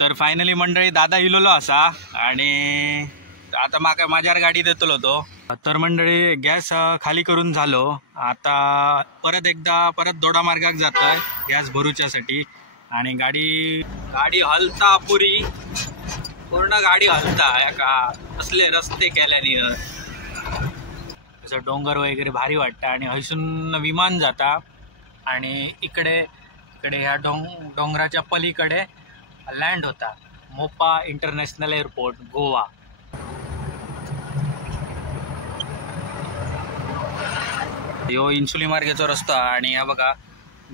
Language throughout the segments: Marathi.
तर फायनली मंडळी दादा इलोलो असा आणि आता माका माझ्यावर गाडी देतलो तो. तर मंडळी गॅस खाली करून झालो. आता परत दोडा मार्गाक जातोय गॅस भरूच्यासाठी आणि गाडी हलता पूर्ण गाडी हलता का असले रस्ते केल्याने असं डोंगर वगैरे भारी वाटतं आणि हयसून विमान जाता आणि इकडे ह्या डोंगराच्या पलीकडे लँड होता मोपा इंटरनॅशनल एअरपोर्ट गोवा. यो इंसुली मार्गाचा रस्ता आणि हा बघा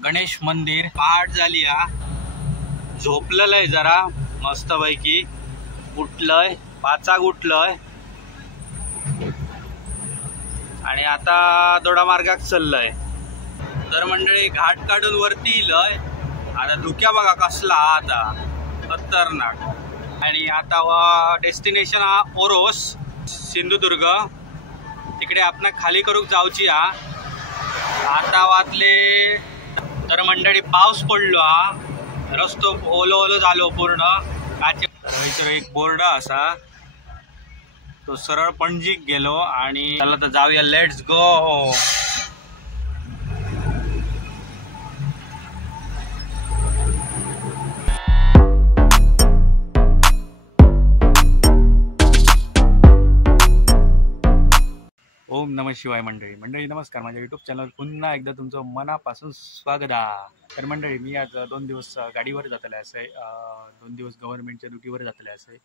गणेश मंदिर. पहाट झाली हा, झोपलेलं जरा मस्त पैकी, उठलंय 5 उठलंय आणि आता दोडा मार्गाक चाललंय. तर मंडळी घाट काढून वरती इलय. आता धुक्या बघा कसला आता खतरनाक. आणि आता डेस्टिनेशन हा ओरोस सिंधुदुर्ग. तिकडे आपण खाली करूक जाऊची हा. आता वाचले तर मंडळी पाऊस पडलो हा, रस्तो ओलो झालो पूर्ण. काचे एक बोर्ड असा तो सरळ पणजीक गेलो आणि चला तर जाऊया, लेट्स गो. ओम नमः शिवाय. मंडळी नमस्कार. माझ्या युट्यूब चॅनल पुन्हा एकदा तुमचं मनापासून स्वागत आहे. तर मंडळी मी आज 2 दिवस गाडीवर जातले असे, 2 दिवस गव्हर्नमेंटच्या ड्युटीवर जातले असे.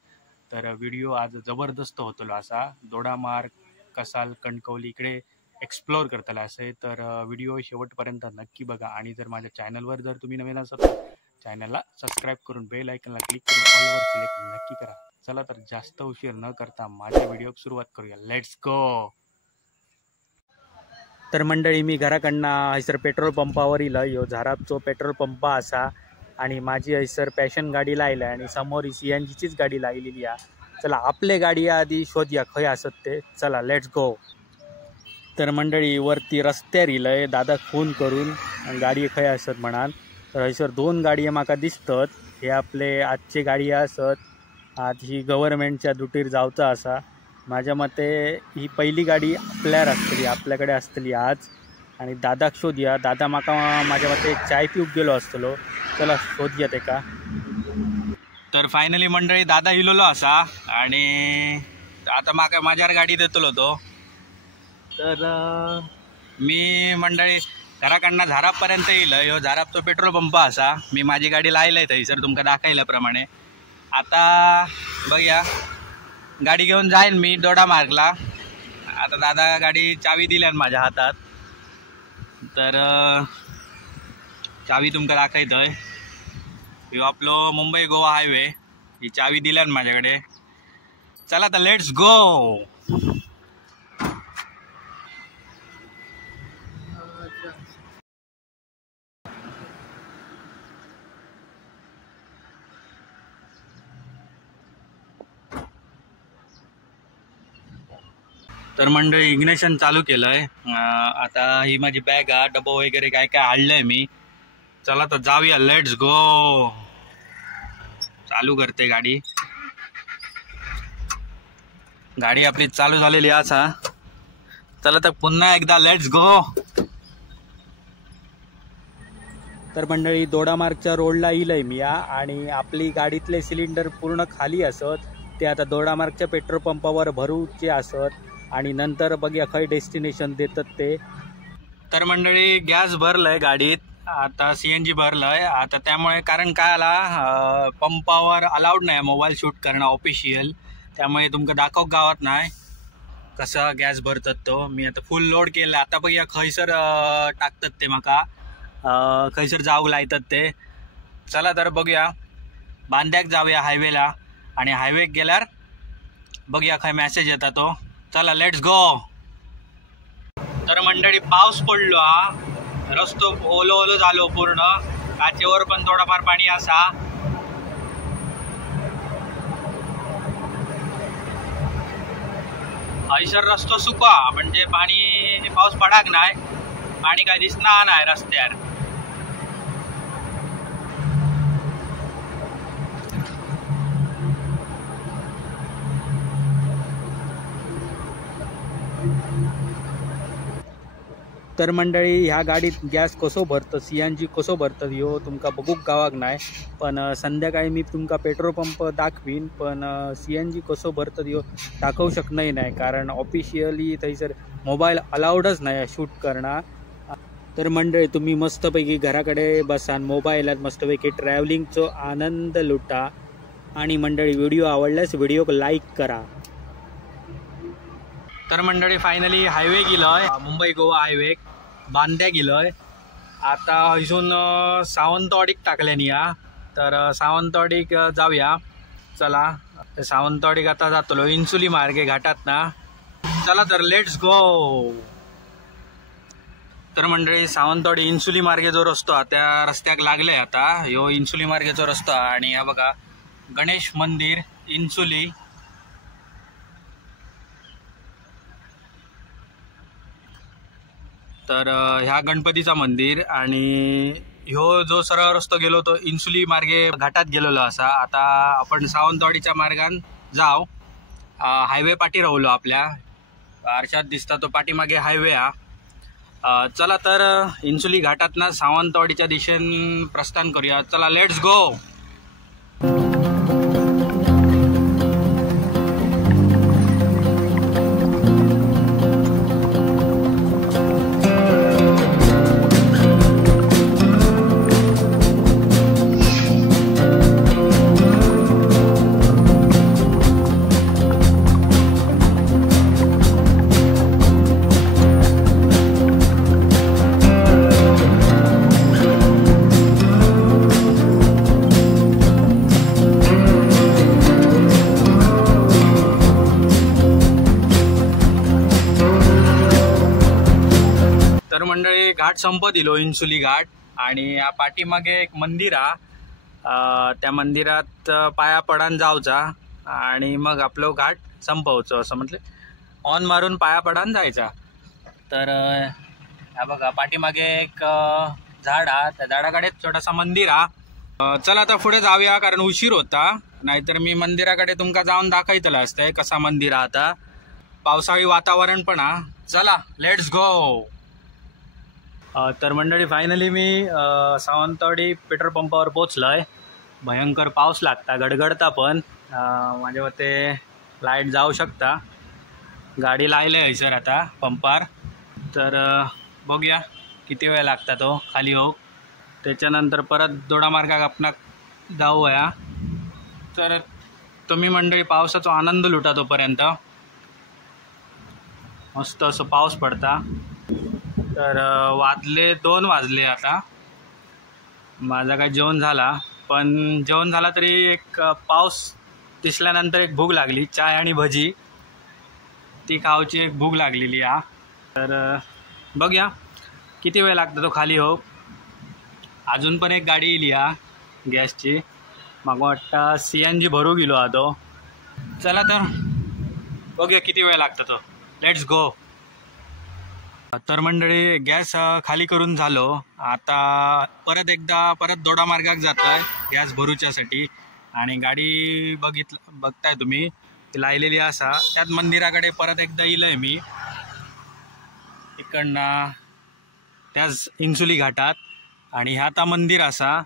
तर व्हिडिओ आज जबरदस्त होतलो असा. दोडामार्ग, कसाल, कणकवली इकडे एक्सप्लोअर करतले असे. तर व्हिडिओ शेवटपर्यंत नक्की बघा आणि जर माझ्या चॅनलवर जर तुम्ही नवीन असाल तर चॅनलला सबस्क्राईब करून बेल आयकनला क्लिक करून ऑलवर सिलेक्ट नक्की करा. चला तर जास्त उशीर न करता माझ्या व्हिडिओ सुरुवात करूया, लेट्स गो. तर मंडळी मी घराकडनं हैसर पेट्रोल पंपावर इलं. यो झारापचो पेट्रोल पंप असा आणि माझी हैसर पॅशन गाडी लायला आणि समोर CNGचीच गाडी लायलेली आहे. चला आपले गाडी आधी शोधूया खंय असत ते. चला लेट्स गो. तर मंडळी वरती रस्त्यार इलय, दादाक फोन करून गाडी खंय असत म्हणान. तर हैसर 2 गाडये म्हाका दिसतात. हे आपले आजची गाडी असत. आज ही गव्हर्नमेंटच्या ड्युटीर जावचा असा. माझ्या मते ही पहिली गाडी आपल्याकडे असतली आज. आणि दादाक शोधूया. दादा माका माझ्या मते चाय पिऊक गेलो असतलो. चला शोधूया ते का. तर फायनली मंडळी दादा इलोलो असा आणि आता माका माझ्यावर गाडी देतलो तो. तर मी मंडळी घराकडनं झारापर्यंत येईल. ह्यो झारापचो पेट्रोल पंप असा. मी माझी गाडी लायलाय थंयसर तुमका दाखयल्याप्रमाणे. आता बघूया, गाडी घेऊन जाईन मी दोडा मार्गला. आता दादा गाडी चावी दिल्यान माझ्या हातात. तर चावी तुमका दाखयतोय. ह्यो आपलो मुंबई गोवा हायवे. ही चावी दिल्यान माझ्याकडे. चला तर लेट्स गो. तर मंडळी इग्नेशन चालू केलंय. आता ही माझी बॅग हा, डबो वगैरे काय हाडलंय मी. चला तर जाऊया, लेट्स गो. चालू करते गाडी. गाडी आपली चालू झालेली असा. चला तर पुन्हा एकदा लेट्स गो. तर मंडळी दोडामार्गच्या रोडला इलय मी आणि आपली गाडीतले सिलेंडर पूर्ण खाली असत. ते आता दोडामार्गच्या पेट्रोल पंपावर भरूचे असत आणि नंतर बघूया खंय डेस्टिनेशन देतात ते. तर मंडळी गॅस भरलंय गाडीत. आता CNG भरलंय. आता त्यामुळे कारण काय आला, पंपावर अलाउड नाही मोबाईल शूट करणं ऑफिशियल. त्यामुळे तुमका दाखव गावात नाही कसा गॅस भरतात तो. मी आता फुल लोड केलं. आता बघूया खैसर टाकतात ते माका, खैसर जाऊ लायतात ते. चला तर बघूया, बांद्याक जाऊया हायवेला आणि हायवे गेल्यावर बघूया खंय मेसेज येता तो. चला लेट्स गो. तर मंडळी पाऊस पडलो हा, रस्तो ओलो झालो पूर्ण. काचेवर पण थोडाफार पाणी असा. हैसर रस्तो सुका म्हणजे पाणी पाऊस पडाक नाही. पाणी काय दिसणार नाही रस्त्यार. तर मंडळी ह्या गाडीत गॅस कसो भरतं, CNG कसो भरतं ह्यो तुमका बघूक गावाक नाही, पण संध्याकाळी मी तुमका पेट्रोल पंप दाखवीन, पण CNG कसो भरतं ह्यो दाखवू शकणार नाही, कारण ऑफिशियली थंयसर मोबाईल अलाउडच नाही शूट करणं. तर मंडळी तुम्ही मस्तपैकी घराकडे बसान मोबाईलात मस्तपैकी ट्रॅव्हलिंगचो आनंद लुटा. आणि मंडळी व्हिडिओ आवडल्यास व्हिडिओक लाईक करा. तर मंडळी फायनली हायवे गेलोय, मुंबई गोवा हायवे बांद्या गेलोय. आता इथून सावंतवाडीक टाकल्यानी या, तर सावंतवाडीक जाऊया. चला सावंतवाडीक आता जातलो इन्सुली मार्गे घाटात ना. चला तर लेट्स गो. तर मंडळी सावंतवाडी इन्सुली मार्गे जो रस्तो हा त्या रस्त्याक लागले. आता ह्यो इन्सुली मार्गेचो रस्तो हा. आणि हा बघा गणेश मंदिर इन्सुली. तर ह्या गणपतीचा मंदिर. आणि ह्यो जो सरळ रस्तो गेलो तो इन्सुली मार्गे घाटात गेलेलो असा. आता आपण सावंतवाडीच्या मार्गान जाव. हायवे पाठी राहलो आपल्या आरशात दिसता तो पाठीमागे हायवे हा. चला तर इन्सुली घाटात ना सावंतवाडीच्या दिशेन प्रस्थान करूया. चला लेट्स गो. तर मंडळी घाट संपत दिलो इन्सुली घाट. आणि या पाठीमागे एक मंदिर हा. त्या मंदिरात पाया पडान जावचा आणि मग आपलं घाट संपवचो असं म्हटलं. ऑन मारून पाया पडान जायचा. तर हा बघा पाठीमागे एक झाड हा, त्या झाडाकडे छोटासा मंदिर हा. चला आता पुढे जाऊया कारण उशीर होता, नाहीतर मी मंदिराकडे तुमका जाऊन दाखवतलं असतंय कसा मंदिर हा. आता पावसाळी वातावरण पण हा. चला लेट्स गो. तर मंडळी फायनली मी सावंतवाडी पेट्रोल पंपावर पोचलोय. भयंकर पाऊस लागता, गडगडता पण. माझ्या मते लाईट जाऊ शकता. गाडी लायले आहे सर आता पंपार. तर बघूया किती वेळ लागता तो खाली होऊ. त्याच्यानंतर परत दोडा मार्गाक आपण जाऊया. तर तुम्ही मंडळी पावसाचा आनंद लुटा तोपर्यंत. मस्त असं पाऊस पडता. तर 2 वाजले आता. माझा काय जेवण झाला, पण जेवण झाला तरी एक पाऊस दिसल्यानंतर एक भूक लागली. चाय आणि भजी ती खाऊची एक भूक लागलेली हा. तर बघूया किती वेळ लागतो तो खाली हो. अजून पण एक गाडी येईल हा गॅसची. मग वाटतं CNG भरू गेलो हा तो. चला तर बघूया किती वेळ लागतो तो. Let's go. तर मंडळी गॅस खाली करून झालो. आता परत दोडा मार्गाक जातोय गॅस भरूच्यासाठी. आणि गाडी बघताय तुम्ही लायलेली असा. त्यात मंदिराकडे परत एकदा येईलय मी इकडनं त्याच इन्सुली घाटात. आणि ह्या ता मंदिर असा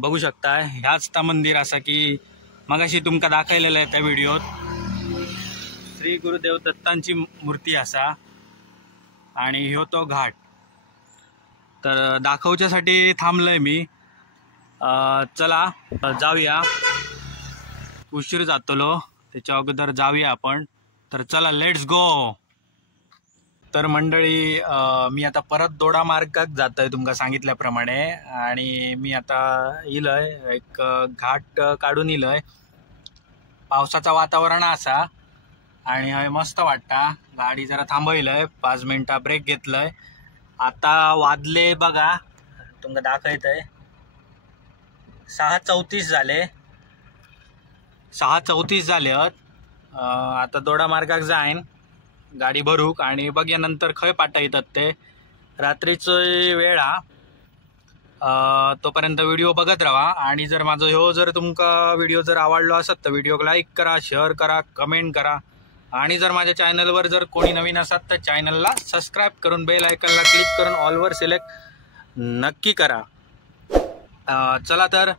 बघू शकता. ह्याच ता मंदिर असा की मगाशी तुमका दाखवलेलं आहे त्या व्हिडिओत. श्री गुरुदेव दत्तांची मूर्ती असा. आणि ह्यो तो घाट. तर दाखवच्यासाठी थांबलोय मी. चला जाऊया. उशीर जातलो त्याच्या अगोदर जाऊया आपण. तर चला लेट्स गो. तर मंडळी मी आता परत दोडा मार्गात जातोय तुमका सांगितल्याप्रमाणे. आणि मी आता इलय एक घाट काढून इलय. पावसाचं वातावरण असा आणि हय मस्त वाटता. गाडी जरा थांबवलंय 5 मिनिटं ब्रेक घेतलंय. आता वाजले बघा तुमका दाखवतंय 6:34 झाले. 6:34 झाले. आता दोडा मार्गाक जाईन गाडी भरूक आणि बघूया नंतर खंय पाटा येतात ते. रात्रीची वेळ हा. तोपर्यंत व्हिडिओ बघत राहा. आणि जर माझा ह्यो जर तुमका व्हिडिओ जर आवडलो असत तर व्हिडिओक लाईक करा, शेअर करा, कमेंट करा. आणि जर माझ्या चॅनलवर जर कोणी नवीन असाल तर चॅनलला सबस्क्राईब करून बेल आयकॉनला क्लिक करून ऑलवर सिलेक्ट नक्की करा. चला तर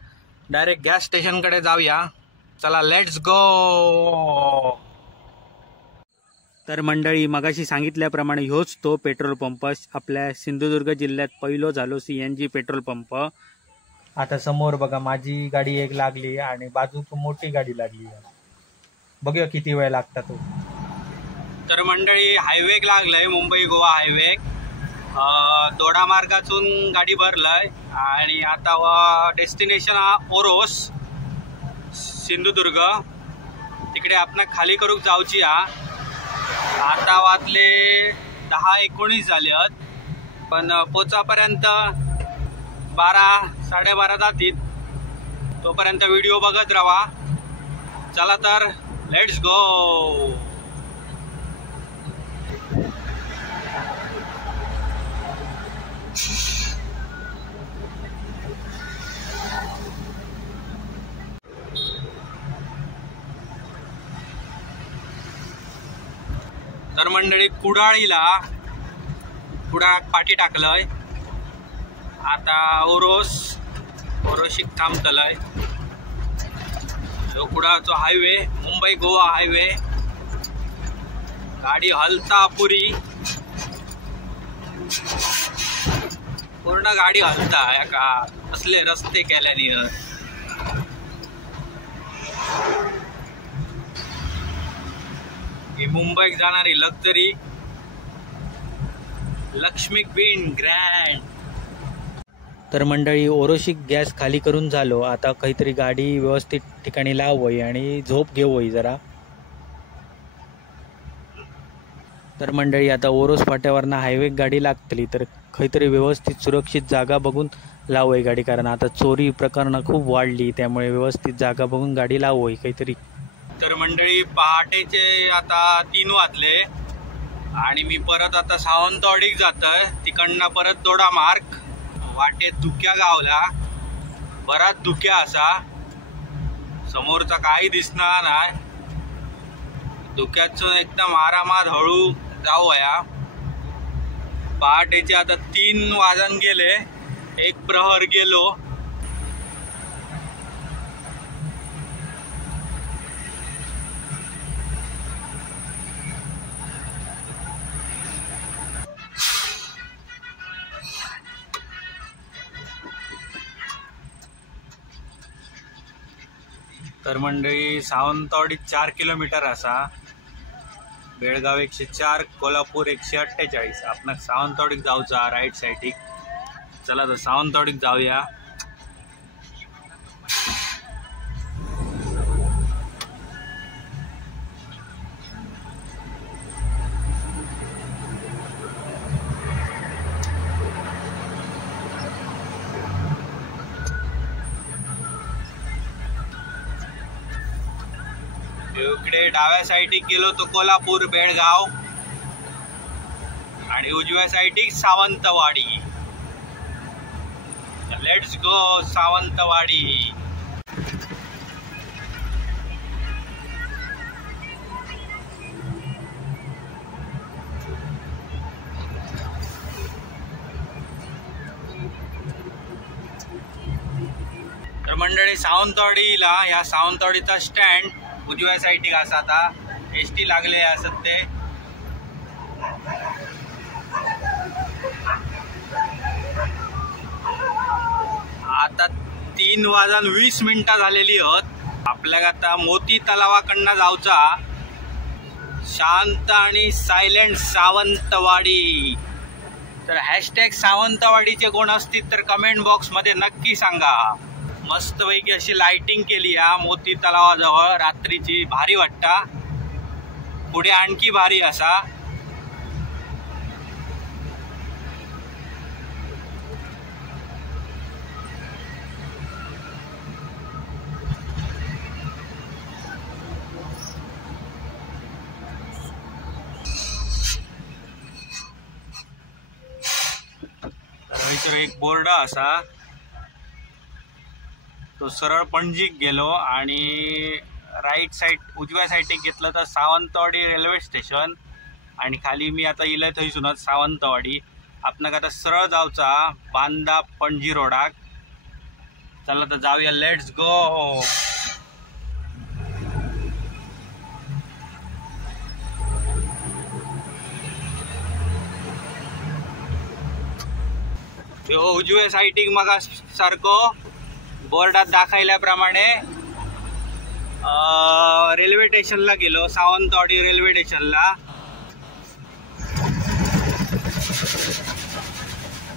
डायरेक्ट गॅस स्टेशनकडे जाऊया. चला लेट्स गो. तर मंडळी मगाशी सांगितल्याप्रमाणे ह्योच तो पेट्रोल पंप आपल्या सिंधुदुर्ग जिल्ह्यात पहिलो झालो CNG पेट्रोल पंप. आता समोर बघा माझी गाडी एक लागली आणि बाजूक मोठी गाडी लागली. बघूया किती वेळ लागता तो. तर मंडळी हायवे लागलाय, मुंबई गोवा हायवे. दोडा मार्गातून गाडी भरलाय आणि आता डेस्टिनेशन हा ओरोस सिंधुदुर्ग. तिकडे आपण खाली करूक जाऊची. आता वाजले 10:19 झालेत, पण पोचापर्यंत 12-12:30 जातील. तोपर्यंत व्हिडिओ बघत राहा. चला तर लेट्स गो. तर मंडळी कुडाळीला पाठी टाकलंय. आता ओरोशिक थांबतलंय. तो कुडाळचो हायवे, मुंबई गोवा हायवे. गाडी हलता पुरी, पूर्ण गाडी हलता. का असले रस्ते केल्यानी. ही मुंबईत जाणारी लक्झरी लक्ष्मी क्वीन ग्रँड. तर मंडळी ओरोशिक गॅस खाली करून झालो. आता काहीतरी गाडी व्यवस्थित ठिकाणी लावोय आणि झोप घेवोय जरा. तर मंडळी आता ओरोस फाट्यावरनं हायवे गाडी लागतली तर काहीतरी व्यवस्थित सुरक्षित जागा बघून लावोय गाडी, कारण आता चोरी प्रकरणं खूप वाढली, त्यामुळे व्यवस्थित जागा बघून गाडी लावोय काहीतरी. तर मंडळी पहाटेचे आता 3 वाजले आणि मी परत आता सावंतवाडीक जातोय. तिकडनं परत दोडा मार्ग. वाटेत धुक्या गावला, बराच धुक्या असा. समोरचा काही दिसणार नाही. धुक्यातून एकदम आरामात हळू जाऊया. पहाटेचे आता 3 वाजून गेले, 1 प्रहर गेलो. तर मंडळी सावंतवाडी 4 किलोमीटर असा. बेळगाव 104, कोल्हापूर 148. आपण सावंतवाडीक जाऊचा राईट साईडिक. चला तर सावंतवाडीक जाऊया. इकडे डाव्या साईडिक गेलो तो कोल्हापूर बेळगाव आणि उजव्या साईडिक सावंतवाडी. Let's go Sawantwadi. तर मंडळी सावंतवाडीला, या सावंतवाडीचा स्टँड उजव्या साईडिक असा. आता एसटी लागले असत ते. आता 3:20 झालेली आहेत. आपल्याला आता मोती तलावाकडनं जाऊचा. शांत आणि सायलेंट सावंतवाडी. तर हॅशटॅग सावंतवाडीचे कोण असतील तर कमेंट बॉक्स मध्ये नक्की सांगा. मस्तपैकी अशी लाइटिंग केली या मोती तलावाजवळ रात्रीची. भारी वाटता. पुढे आणखी भारी असा. तर एक बोर्ड असा. तो सरळ पणजीक गेलो आणि राईट साईड उजव्या साईडीक घेतलं तर सावंतवाडी रेल्वे स्टेशन आणि खाली मी आता इलय थंयसूनच सावंतवाडी. आपणाक आता सरळ जावचा बांदा पणजी रोडाक. चला तर जाऊया, लेट्स गो. उजव्या साईडीक मगा सारखो बोर्डात दाखवल्याप्रमाणे रेल्वे स्टेशनला गेलो, सावंतवाडी रेल्वे स्टेशनला.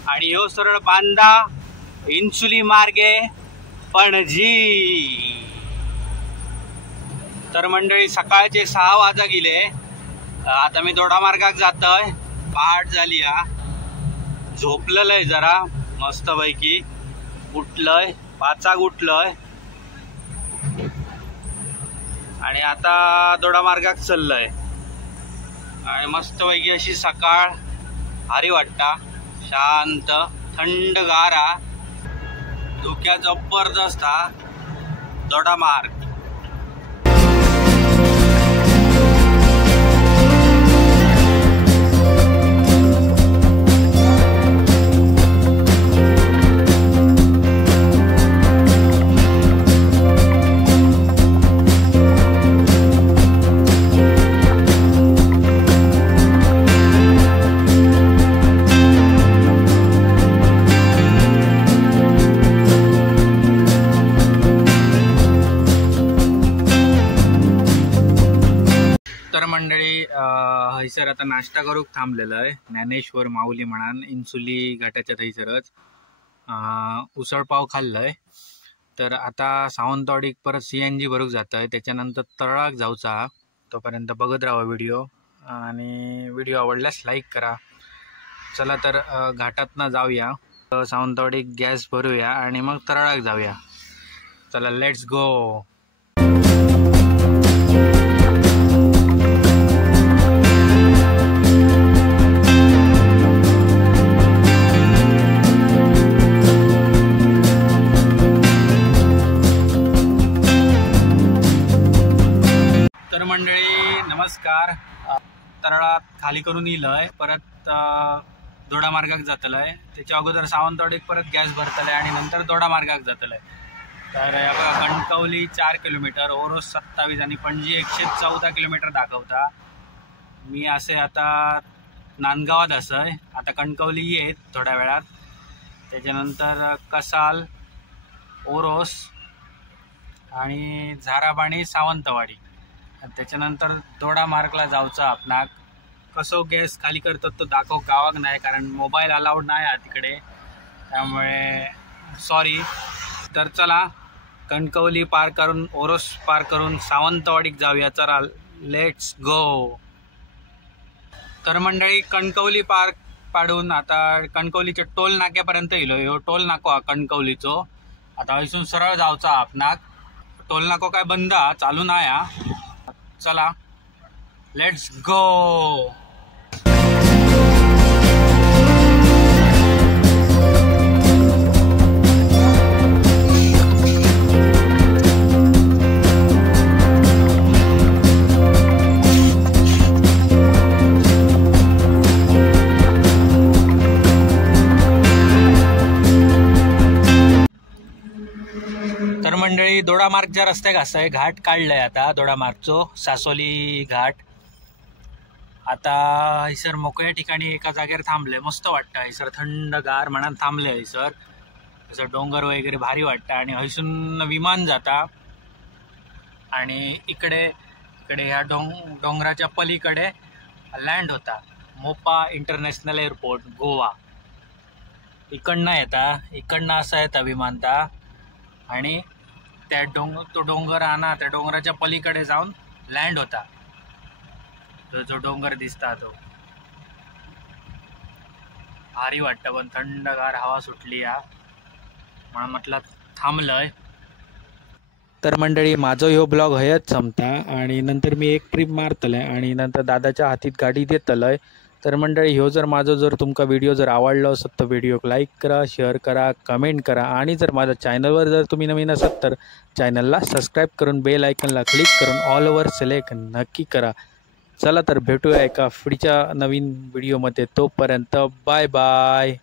आणि ह्यो सरळ बांदा इन्सुली मार्गे पणजी. तर मंडळी सकाळचे 6 वाजा गेले. आता मी दोडामार्गाक जातोय. पहाट झाली हा. झोपलेलंय जरा मस्त पैकी. उठलंय 5 उठलंय आणि आता दोडामार्गाक चाललंय. आणि मस्त पैकी अशी सकाळ भारी वाटता. शांत थंडगार हा. धुक्या जबरदस्त हा दोडामार्ग. मंडळी हयसर आता नाश्ता करूक थांबलेलो आहे. ज्ञानेश्वर माऊली म्हणान इन्सुली घाटाच्या थंयसरच उसळ पाव खाल्लंय. तर आता सावंतवाडीक परत CNG भरूक जातंय. त्याच्यानंतर तळाक जाऊचा. तोपर्यंत बघत राहा व्हिडिओ आणि व्हिडिओ आवडल्यास लाईक करा. चला तर घाटातनं जाऊया, सावंतवाडीक गॅस भरूया आणि मग तळाक जाऊया. चला लेट्स गो. मंडळी नमस्कार. तळात खाली करून येयलंय. परत दोडामार्गाक जातलंय. त्याच्या अगोदर सावंतवाडीक परत गॅस भरतलंय आणि नंतर दोडामार्गाक जातलंय. तर कणकवली 4 किलोमीटर, ओरोस 27 आणि पणजी 114 किलोमीटर दाखवता. मी असे आता नांदगावात असय. आता कणकवली येत थोड्या वेळात. त्याच्यानंतर कसाल, ओरोस आणि झाराबाणी, सावंतवाडी. त्याच्यानंतर दोडामार्गला जाऊचा. आपणाक कसो गॅस खाली करतात तो दाखव गावाक नाही, कारण मोबाईल अलाउड नाही आहे तिकडे, त्यामुळे सॉरी. तर चला कणकवली पार करून ओरोस पार करून सावंतवाडीक जाऊया. चला लेट्स गो. तर मंडळी कणकवली पार पाडून आता कणकवलीच्या टोल नाक्यापर्यंत येलो. ह्यो टोल नाको हा कणकवलीचो. आता हयसून सरळ जाऊचा आपणाक. टोल नाको काय बंद हा, चालू नाही हा. चला लेट्स गो. तर मंडळी दोडामार्गच्या रस्त्याक असं घाट काढलाय आता दोडामार्गचो, सासोली घाट. आता हयसर मोकळ्या ठिकाणी एका जागेवर थांबले. मस्त वाटतं हयसर, थंडगार म्हणून थांबले हयसर. हयसर डोंगर वगैरे भारी वाटतं आणि हयसून विमान जाता. आणि इकडे ह्या डोंगराच्या पलीकडे लँड होता मोपा इंटरनॅशनल एअरपोर्ट गोवा. इकडनं येता, इकडनं असा येता विमानता आणि त्या तो डोंगर आणा त्या डोंगराच्या पलीकडे जाऊन लँड होता. जो डोंगर दिसता तो भारी वाटतं. पण थंडगार हवा सुटली या म्हणून म्हटलं थांबलंय. तर मंडळी माझो ह्यो ब्लॉग हयच संपता आणि नंतर मी एक ट्रिप मारतलंय आणि नंतर दादाच्या हातीत गाडी देतलंय. तर मंडळी ह्यो जर माझं जर तुमका व्हिडिओ जर आवडलो असत तर व्हिडिओक लाईक करा, शेअर करा, कमेंट करा आणि जर माझ्या चॅनलवर जर तुम्ही नवीन असत तर चॅनलला सबस्क्राईब करून बेल आयकनला क्लिक करून ऑल ओव्हर सिलेक्ट नक्की करा. चला तर भेटूया एका पुढच्या नवीन व्हिडिओमध्ये. तोपर्यंत बाय बाय.